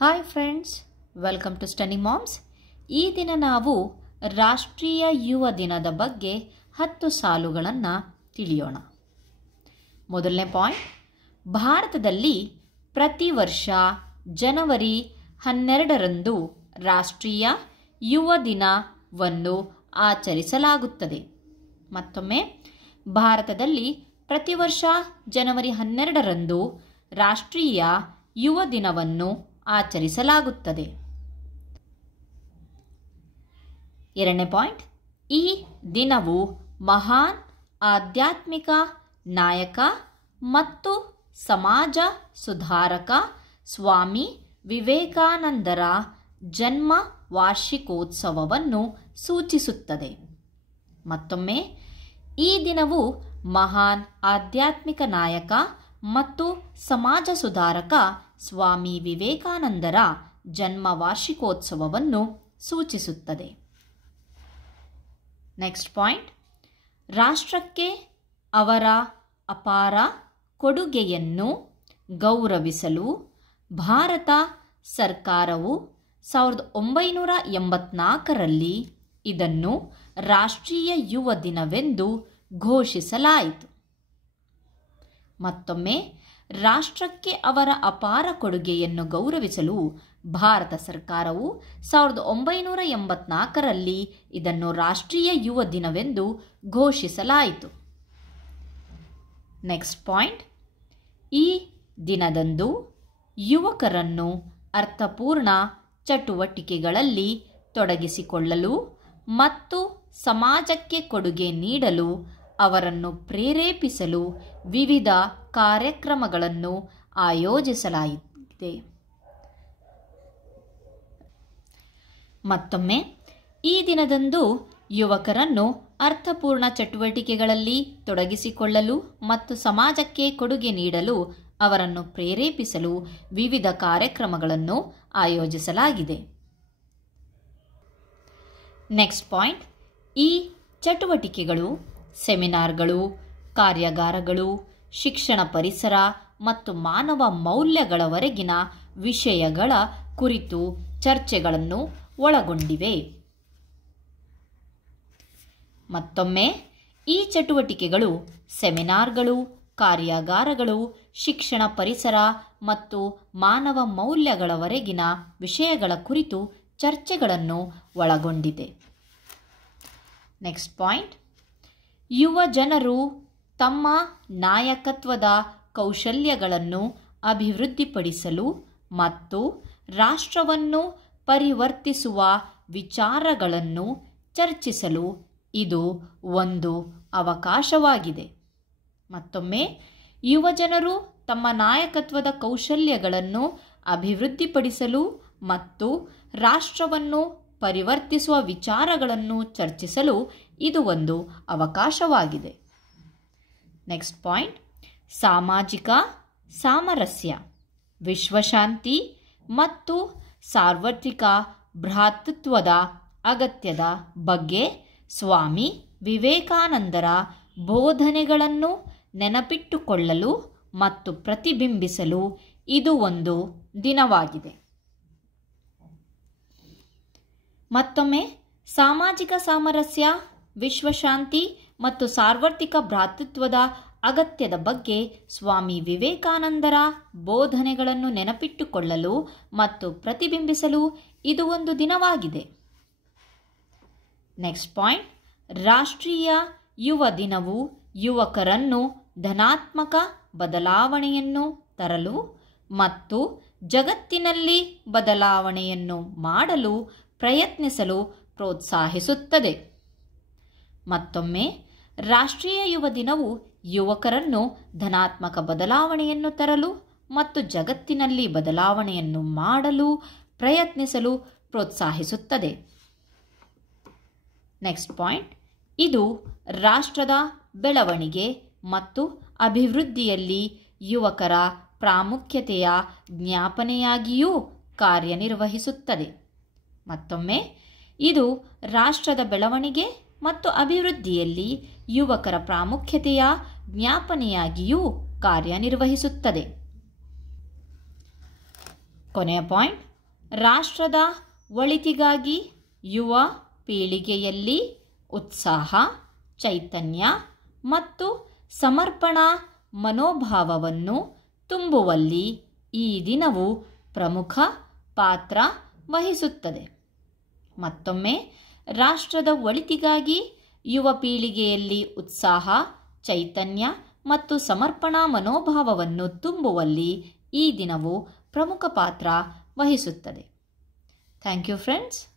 Hi friends, welcome to stunning moms. ಈ ದಿನ ನಾವು ರಾಷ್ಟ್ರೀಯ ಯುವ ದಿನದ ಬಗ್ಗೆ 10 ಸಾಲುಗಳನ್ನು ತಿಳಿಯೋಣ. ಮೊದಲನೇ ಪಾಯಿಂಟ್, ಭಾರತದಲ್ಲಿ ಪ್ರತಿ ವರ್ಷ ಜನವರಿ 12ರಂದು ರಾಷ್ಟ್ರೀಯ ಯುವ ದಿನವನ್ನು ಆಚರಿಸಲಾಗುತ್ತದೆ. ಮತ್ತೊಮ್ಮೆ, ಭಾರತದಲ್ಲಿ ಪ್ರತಿ ವರ್ಷ ಜನವರಿ 12ರಂದು ರಾಷ್ಟ್ರೀಯ ಯುವ ದಿನವನ್ನು ಆಚರಿಸಲಾಗುತ್ತದೆ. ಎರಡನೇ ಪಾಯಿಂಟ್, ಈ ದಿನವು ಮಹಾನ್ ಆಧ್ಯಾತ್ಮಿಕ ನಾಯಕ ಮತ್ತು ಸಮಾಜ ಸುಧಾರಕ ಸ್ವಾಮಿ ವಿವೇಕಾನಂದರ ಜನ್ಮ ವಾರ್ಷಿಕೋತ್ಸವವನ್ನು ಸೂಚಿಸುತ್ತದೆ. ಮತ್ತೊಮ್ಮೆ, ಈ ದಿನವು ಮಹಾನ್ ಆಧ್ಯಾತ್ಮಿಕ ನಾಯಕ ಮತ್ತು ಸಮಾಜ ಸುಧಾರಕ ಸ್ವಾಮಿ ವಿವೇಕಾನಂದರ ಜನ್ಮ ವಾರ್ಷಿಕೋತ್ಸವವನ್ನು ಸೂಚಿಸುತ್ತದೆ. ನೆಕ್ಸ್ಟ್ ಪಾಯಿಂಟ್, ರಾಷ್ಟ್ರಕ್ಕೆ ಅವರ ಅಪಾರ ಕೊಡುಗೆಯನ್ನು ಗೌರವಿಸಲು ಭಾರತ ಸರ್ಕಾರವು 1984ರಲ್ಲಿ ಇದನ್ನು ರಾಷ್ಟ್ರೀಯ ಯುವ ದಿನವೆಂದು ಘೋಷಿಸಲಾಯಿತು. ಮತ್ತೊಮ್ಮೆ, ರಾಷ್ಟ್ರಕ್ಕೆ ಅವರ ಅಪಾರ ಕೊಡುಗೆಯನ್ನು ಗೌರವಿಸಲು ಭಾರತ ಸರ್ಕಾರವು 1984ರಲ್ಲಿ ಇದನ್ನು ರಾಷ್ಟ್ರೀಯ ಯುವ ದಿನವೆಂದು ಘೋಷಿಸಲಾಯಿತು. ನೆಕ್ಸ್ಟ್ ಪಾಯಿಂಟ್, ಈ ದಿನದಂದು ಯುವಕರನ್ನು ಅರ್ಥಪೂರ್ಣ ಚಟುವಟಿಕೆಗಳಲ್ಲಿ ತೊಡಗಿಸಿಕೊಳ್ಳಲು ಮತ್ತು ಸಮಾಜಕ್ಕೆ ಕೊಡುಗೆ ನೀಡಲು ಅವರನ್ನು ಪ್ರೇರೇಪಿಸಲು ವಿವಿಧ ಕಾರ್ಯಕ್ರಮಗಳನ್ನು ಆಯೋಜಿಸಲಾಗಿದೆ. ಮತ್ತೊಮ್ಮೆ, ಈ ದಿನದಂದು ಯುವಕರನ್ನು ಅರ್ಥಪೂರ್ಣ ಚಟುವಟಿಕೆಗಳಲ್ಲಿ ತೊಡಗಿಸಿಕೊಳ್ಳಲು ಮತ್ತು ಸಮಾಜಕ್ಕೆ ಕೊಡುಗೆ ನೀಡಲು ಅವರನ್ನು ಪ್ರೇರೇಪಿಸಲು ವಿವಿಧ ಕಾರ್ಯಕ್ರಮಗಳನ್ನು ಆಯೋಜಿಸಲಾಗಿದೆ. ನೆಕ್ಸ್ಟ್ ಪಾಯಿಂಟ್, ಈ ಚಟುವಟಿಕೆಗಳು ಸೆಮಿನಾರ್ಗಳು, ಕಾರ್ಯಾಗಾರಗಳು, ಶಿಕ್ಷಣ ಪರಿಸರ ಮತ್ತು ಮಾನವ ಮೌಲ್ಯಗಳವರೆಗಿನ ವಿಷಯಗಳ ಕುರಿತು ಚರ್ಚೆಗಳನ್ನು ಒಳಗೊಂಡಿವೆ. ಮತ್ತೊಮ್ಮೆ, ಈ ಚಟುವಟಿಕೆಗಳು ಸೆಮಿನಾರ್ಗಳು, ಕಾರ್ಯಾಗಾರಗಳು, ಶಿಕ್ಷಣ ಪರಿಸರ ಮತ್ತು ಮಾನವ ಮೌಲ್ಯಗಳವರೆಗಿನ ವಿಷಯಗಳ ಕುರಿತು ಚರ್ಚೆಗಳನ್ನು ಒಳಗೊಂಡಿದೆ. ನೆಕ್ಸ್ಟ್ ಪಾಯಿಂಟ್, ಯುವ ಜನರು ತಮ್ಮ ನಾಯಕತ್ವದ ಕೌಶಲ್ಯಗಳನ್ನು ಅಭಿವೃದ್ಧಿಪಡಿಸಲು ಮತ್ತು ರಾಷ್ಟ್ರವನ್ನು ಪರಿವರ್ತಿಸುವ ವಿಚಾರಗಳನ್ನು ಚರ್ಚಿಸಲು ಇದು ಒಂದು ಅವಕಾಶವಾಗಿದೆ. ಮತ್ತೊಮ್ಮೆ, ಯುವ ಜನರು ತಮ್ಮ ನಾಯಕತ್ವದ ಕೌಶಲ್ಯಗಳನ್ನು ಅಭಿವೃದ್ಧಿಪಡಿಸಲು ಮತ್ತು ರಾಷ್ಟ್ರವನ್ನು ಪರಿವರ್ತಿಸುವ ವಿಚಾರಗಳನ್ನು ಚರ್ಚಿಸಲು ಇದು ಒಂದು ಅವಕಾಶವಾಗಿದೆ. ನೆಕ್ಸ್ಟ್ ಪಾಯಿಂಟ್, ಸಾಮಾಜಿಕ ಸಾಮರಸ್ಯ, ವಿಶ್ವಶಾಂತಿ ಮತ್ತು ಸಾರ್ವತ್ರಿಕ ಭ್ರಾತೃತ್ವದ ಅಗತ್ಯದ ಬಗ್ಗೆ ಸ್ವಾಮಿ ವಿವೇಕಾನಂದರ ಬೋಧನೆಗಳನ್ನು ನೆನಪಿಟ್ಟುಕೊಳ್ಳಲು ಮತ್ತು ಪ್ರತಿಬಿಂಬಿಸಲು ಇದು ಒಂದು ದಿನವಾಗಿದೆ. ಮತ್ತೊಮ್ಮೆ, ಸಾಮಾಜಿಕ ಸಾಮರಸ್ಯ, ವಿಶ್ವಶಾಂತಿ ಮತ್ತು ಸಾರ್ವತ್ರಿಕ ಭ್ರಾತೃತ್ವದ ಅಗತ್ಯದ ಬಗ್ಗೆ ಸ್ವಾಮಿ ವಿವೇಕಾನಂದರ ಬೋಧನೆಗಳನ್ನು ನೆನಪಿಟ್ಟುಕೊಳ್ಳಲು ಮತ್ತು ಪ್ರತಿಬಿಂಬಿಸಲು ಇದು ಒಂದು ದಿನವಾಗಿದೆ. ನೆಕ್ಸ್ಟ್ ಪಾಯಿಂಟ್, ರಾಷ್ಟ್ರೀಯ ಯುವ ದಿನವು ಯುವಕರನ್ನು ಧನಾತ್ಮಕ ಬದಲಾವಣೆಯನ್ನು ತರಲು ಮತ್ತು ಜಗತ್ತಿನಲ್ಲಿ ಬದಲಾವಣೆಯನ್ನು ಮಾಡಲು ಪ್ರಯತ್ನಿಸಲು ಪ್ರೋತ್ಸಾಹಿಸುತ್ತದೆ. ಮತ್ತೊಮ್ಮೆ, ರಾಷ್ಟ್ರೀಯ ಯುವ ದಿನವು ಯುವಕರನ್ನು ಧನಾತ್ಮಕ ಬದಲಾವಣೆಯನ್ನು ತರಲು ಮತ್ತು ಜಗತ್ತಿನಲ್ಲಿ ಬದಲಾವಣೆಯನ್ನು ಮಾಡಲು ಪ್ರಯತ್ನಿಸಲು ಪ್ರೋತ್ಸಾಹಿಸುತ್ತದೆ. ನೆಕ್ಸ್ಟ್ ಪಾಯಿಂಟ್, ಇದು ರಾಷ್ಟ್ರದ ಬೆಳವಣಿಗೆ ಮತ್ತು ಅಭಿವೃದ್ಧಿಯಲ್ಲಿ ಯುವಕರ ಪ್ರಾಮುಖ್ಯತೆಯ ಜ್ಞಾಪನೆಯಾಗಿಯೂ ಕಾರ್ಯನಿರ್ವಹಿಸುತ್ತದೆ. ಮತ್ತೊಮ್ಮೆ, ಇದು ರಾಷ್ಟ್ರದ ಬೆಳವಣಿಗೆ ಮತ್ತು ಅಭಿವೃದ್ಧಿಯಲ್ಲಿ ಯುವಕರ ಪ್ರಾಮುಖ್ಯತೆಯ ಜ್ಞಾಪನೆಯಾಗಿಯೂ ಕಾರ್ಯನಿರ್ವಹಿಸುತ್ತದೆ. ಕೊನೆಯ ಪಾಯಿಂಟ್, ರಾಷ್ಟ್ರದ ಒಳಿತಿಗಾಗಿ ಯುವ ಪೀಳಿಗೆಯಲ್ಲಿ ಉತ್ಸಾಹ, ಚೈತನ್ಯ ಮತ್ತು ಸಮರ್ಪಣಾ ಮನೋಭಾವವನ್ನು ತುಂಬುವಲ್ಲಿ ಈ ದಿನವು ಪ್ರಮುಖ ಪಾತ್ರ ವಹಿಸುತ್ತದೆ. ಮತ್ತೊಮ್ಮೆ, ರಾಷ್ಟ್ರದ ಒಳಿತಿಗಾಗಿ ಯುವ ಪೀಳಿಗೆಯಲ್ಲಿ ಉತ್ಸಾಹ, ಚೈತನ್ಯ ಮತ್ತು ಸಮರ್ಪಣಾ ಮನೋಭಾವವನ್ನು ತುಂಬುವಲ್ಲಿ ಈ ದಿನವು ಪ್ರಮುಖ ಪಾತ್ರ ವಹಿಸುತ್ತದೆ. Thank you friends.